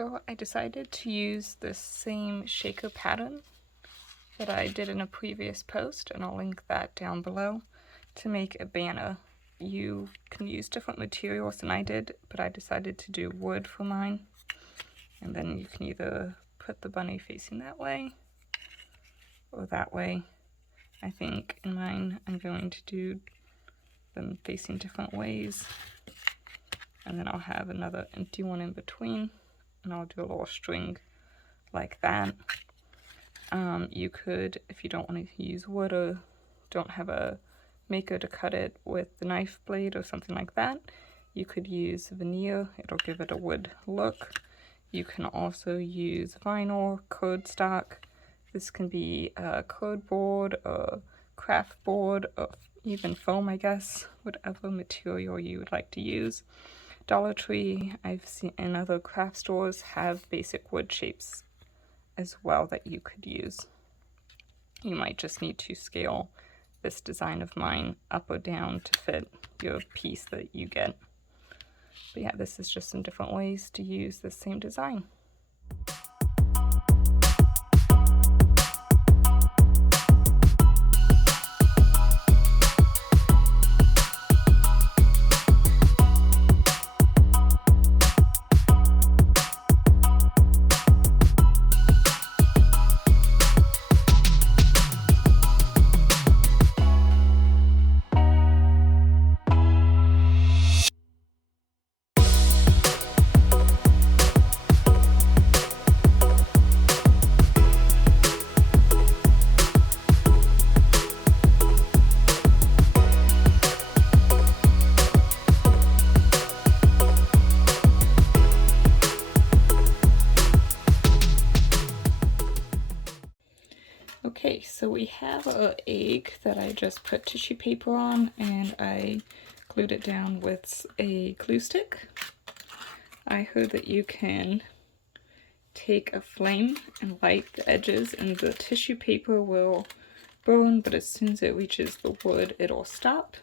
So I decided to use this same shaker pattern that I did in a previous post, and I'll link that down below, to make a banner. You can use different materials than I did, but I decided to do wood for mine. And then you can either put the bunny facing that way or that way. I think in mine I'm going to do them facing different ways. And then I'll have another empty one in between, and I'll do a little string like that. You could, if you don't want to use wood or don't have a maker to cut it with the knife blade or something like that, you could use veneer. It'll give it a wood look. You can also use vinyl, cardstock. This can be a cardboard or kraft board or even foam, I guess, whatever material you would like to use. Dollar Tree, I've seen in other craft stores, have basic wood shapes as well that you could use. You might just need to scale this design of mine up or down to fit your piece that you get. But yeah, this is just some different ways to use the same design. Okay, so we have an egg that I just put tissue paper on, and I glued it down with a glue stick. I heard that you can take a flame and light the edges and the tissue paper will burn, but as soon as it reaches the wood, it'll stop.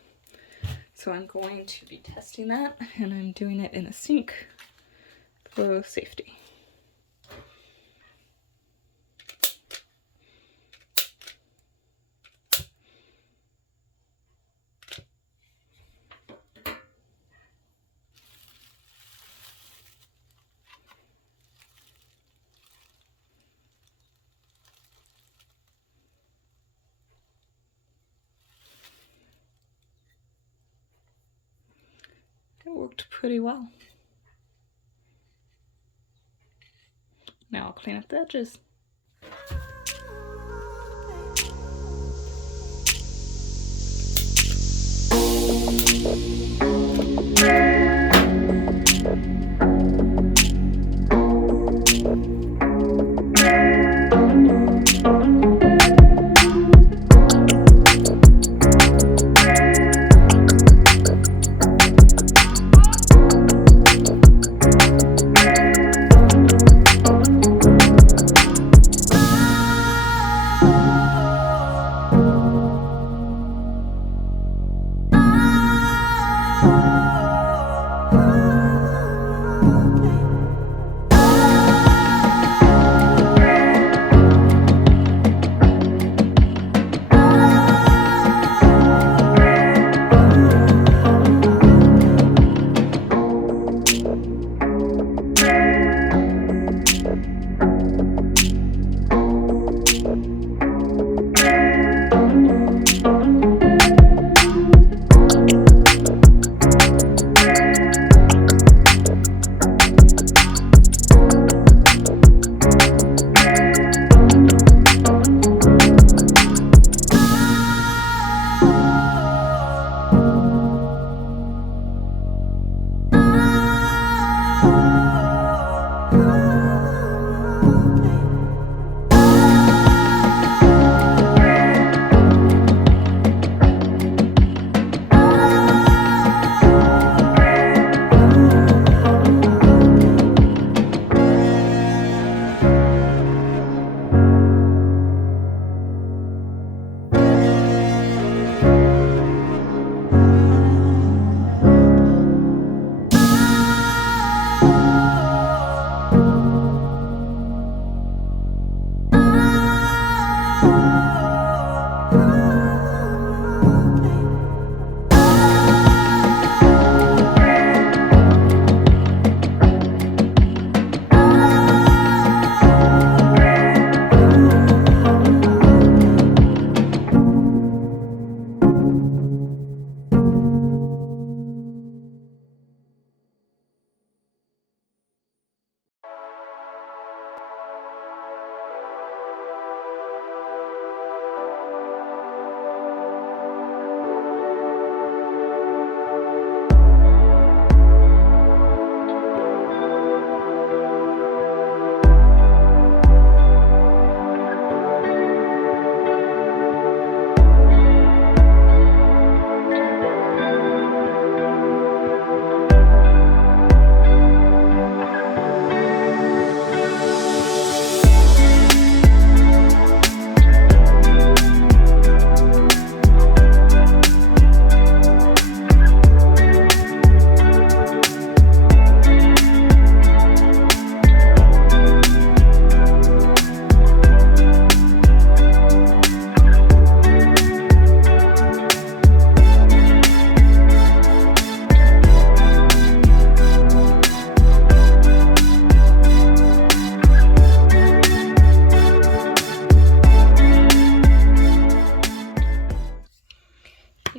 So I'm going to be testing that, and I'm doing it in a sink for safety. It worked pretty well. Now I'll clean up the edges.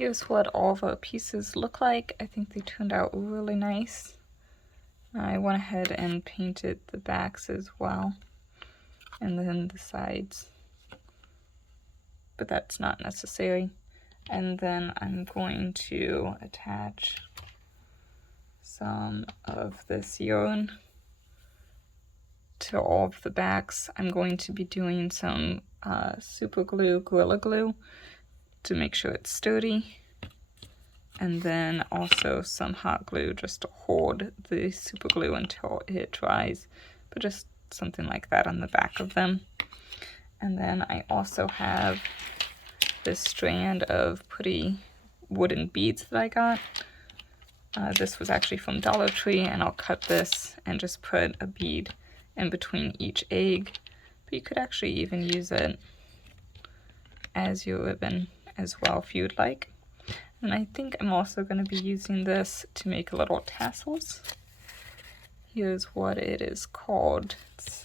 here's what all the pieces look like. I think they turned out really nice. I went ahead and painted the backs as well, and then the sides, but that's not necessary. And then I'm going to attach some of this yarn to all of the backs. I'm going to be doing some super glue, Gorilla Glue, to make sure it's sturdy, and then also some hot glue just to hold the super glue until it dries, but just something like that on the back of them. And then I also have this strand of pretty wooden beads that I got. This was actually from Dollar Tree, and I'll cut this and just put a bead in between each egg, but you could actually even use it as your ribbon as well if you'd like. And I think I'm also going to be using this to make little tassels. Here's what it is called. It's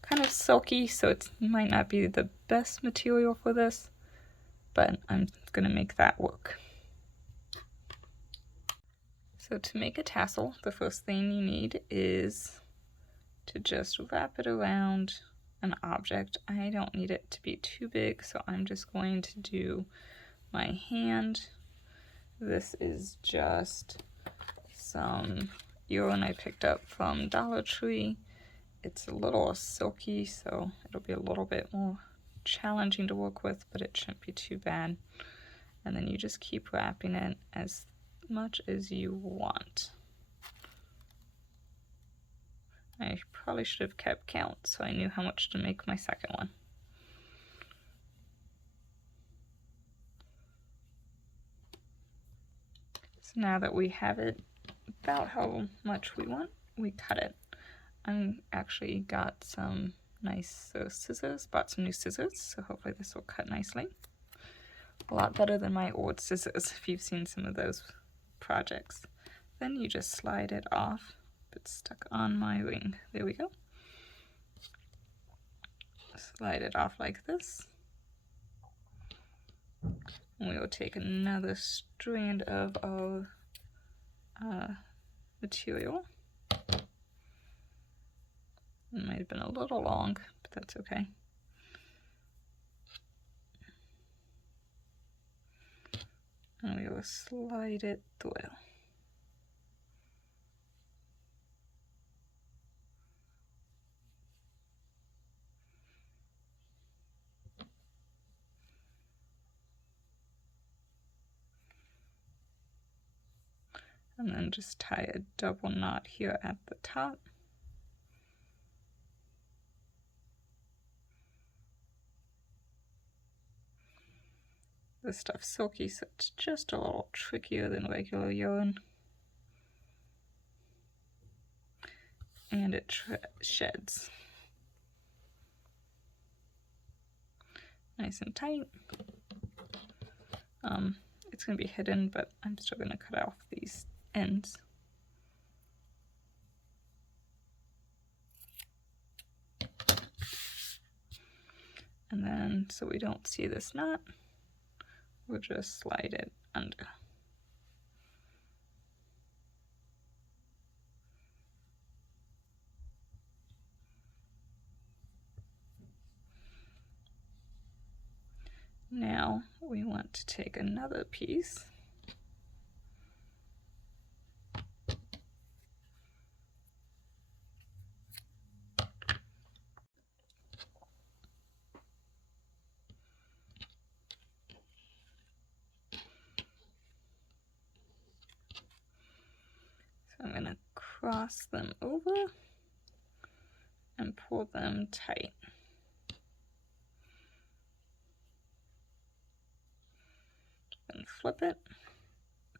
kind of silky, so it might not be the best material for this, but I'm going to make that work. So to make a tassel, the first thing you need is to just wrap it around an object. I don't need it to be too big, so I'm just going to do my hand. This is just some yarn I picked up from Dollar Tree. It's a little silky, so it'll be a little bit more challenging to work with, but it shouldn't be too bad. And then you just keep wrapping it as much as you want. I probably should have kept count so I knew how much to make my second one. So now that we have it about how much we want, we cut it. I actually got some nice scissors, bought some new scissors, so hopefully this will cut nicely. A lot better than my old scissors if you've seen some of those projects. Then you just slide it off. It's stuck on my ring. There we go. Slide it off like this. And we will take another strand of our material. It might have been a little long, but that's okay. And we will slide it through. And then just tie a double knot here at the top. This stuff's silky, so it's just a little trickier than regular yarn. And it sheds. Nice and tight. It's going to be hidden, but I'm still going to cut off these ends. And then, so we don't see this knot, we'll just slide it under. Now we want to take another piece I'm going to cross them over and pull them tight. Then flip it,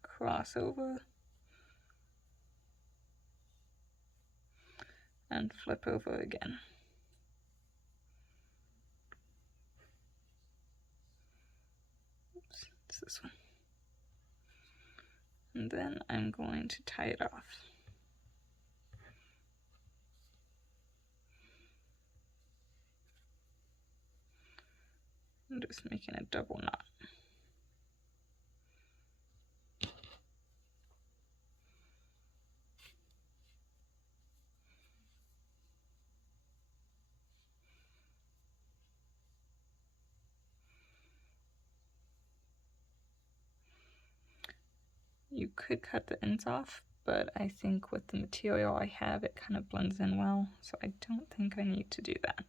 cross over, and flip over again. Oops, it's this one. And then I'm going to tie it off. I'm just making a double knot. You could cut the ends off, but I think with the material I have, it kind of blends in well, so I don't think I need to do that.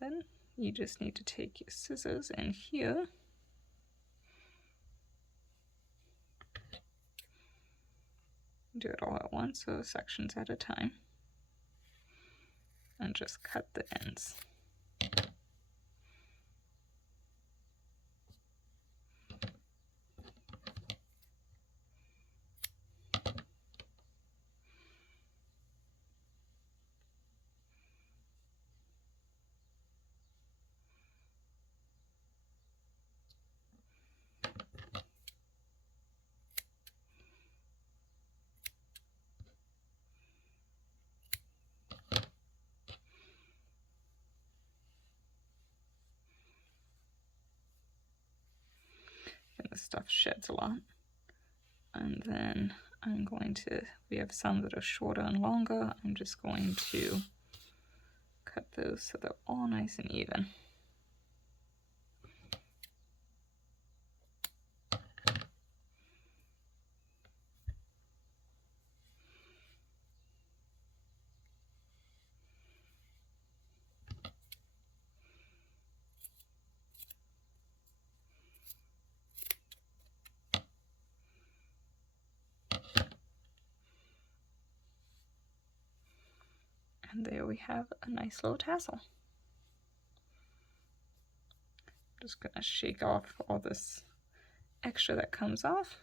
Then you just need to take your scissors in here do it all at once, so sections at a time, and just cut the ends. And the stuff sheds a lot. And then I'm going to, we have some that are shorter and longer. I'm just going to cut those so they're all nice and even. And there we have a nice little tassel. Just gonna shake off all this extra that comes off,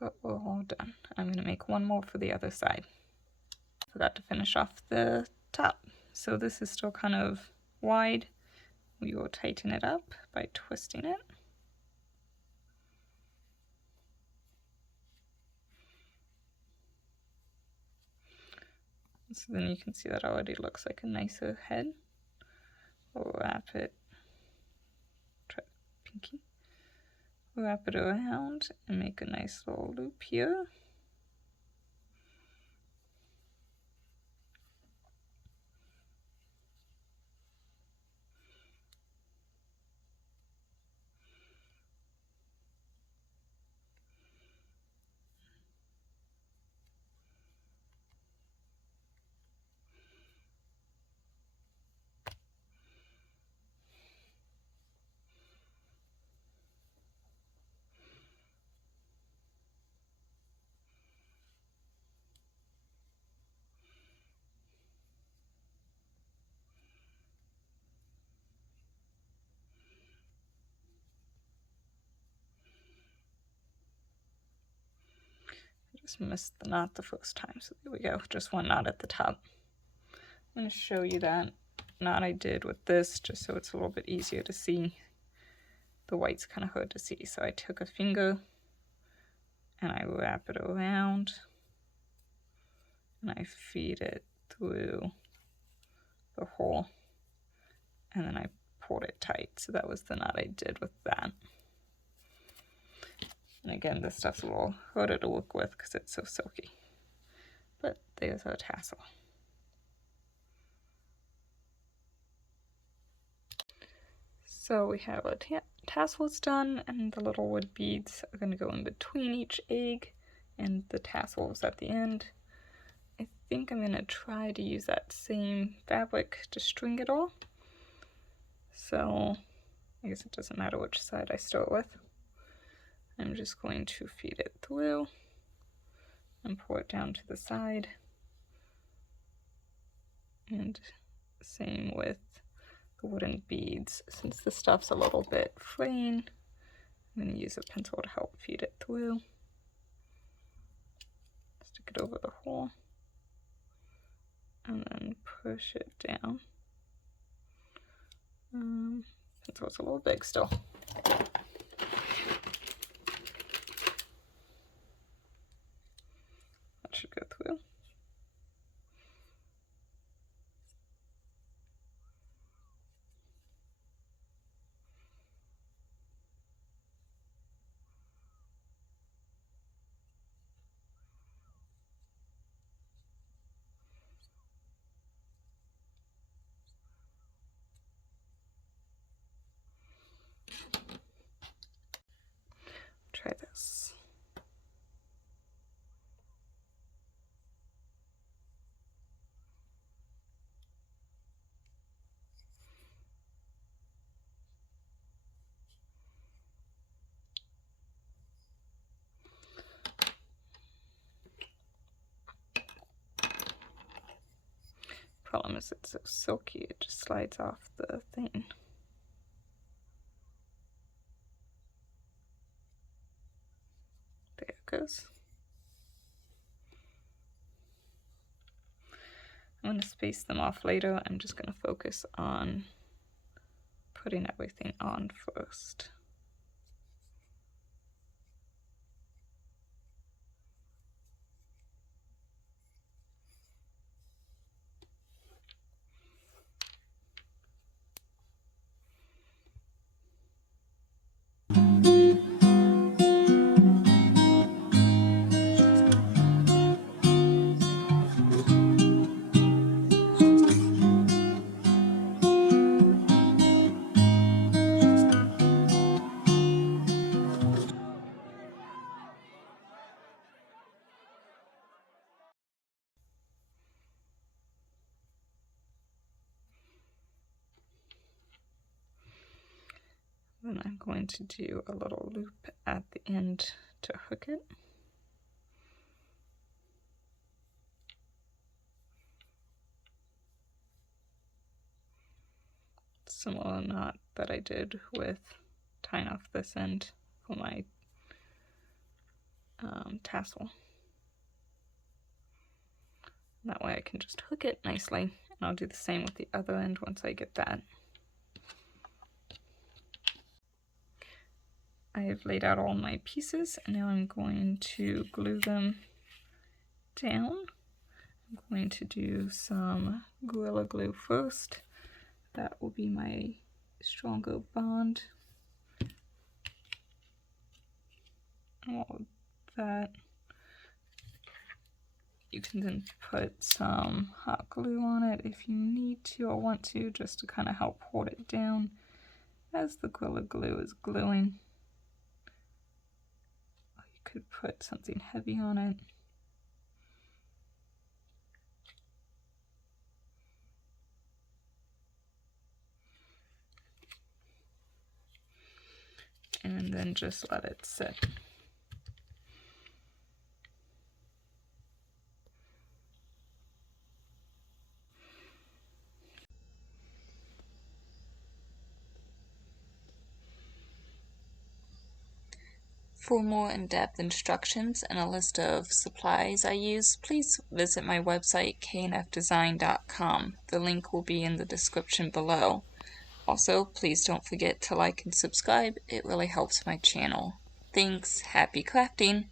but we're all done. I'm gonna make one more for the other side. Forgot to finish off the top. So this is still kind of wide. We will tighten it up by twisting it. So then you can see that already looks like a nicer head. We'll wrap it, try pinky, wrap it around and make a nice little loop here. Just missed the knot the first time, so there we go, just one knot at the top. I'm going to show you that knot I did with this, just so it's a little bit easier to see. The white's kind of hard to see, so I took a finger and I wrap it around and I feed it through the hole, and then I pulled it tight. So that was the knot I did with that. And again, this stuff's a little harder to work with because it's so silky. But there's our tassel. So we have our tassels done, and the little wood beads are going to go in between each egg and the tassels at the end. I think I'm going to try to use that same fabric to string it all. So I guess it doesn't matter which side I start with. I'm just going to feed it through and pour it down to the side. And same with the wooden beads. Since the stuff's a little bit fraying, I'm going to use a pencil to help feed it through. Stick it over the hole and then push it down. Pencil's a little big still. That should go through. problem is it's so silky, it just slides off the thing. There it goes. I'm going to space them off later. I'm just going to focus on putting everything on first. Then I'm going to do a little loop at the end to hook it. Similar knot that I did with tying off this end for my tassel. That way I can just hook it nicely, and I'll do the same with the other end once I get that. I have laid out all my pieces, and now I'm going to glue them down. I'm going to do some Gorilla Glue first. That will be my stronger bond. All of that. You can then put some hot glue on it if you need to or want to, just to kind of help hold it down as the Gorilla Glue is gluing. Or you could put something heavy on it. And then just let it sit. For more in-depth instructions and a list of supplies I use, please visit my website knfdesign.com. The link will be in the description below. Also, please don't forget to like and subscribe. It really helps my channel. Thanks. Happy crafting!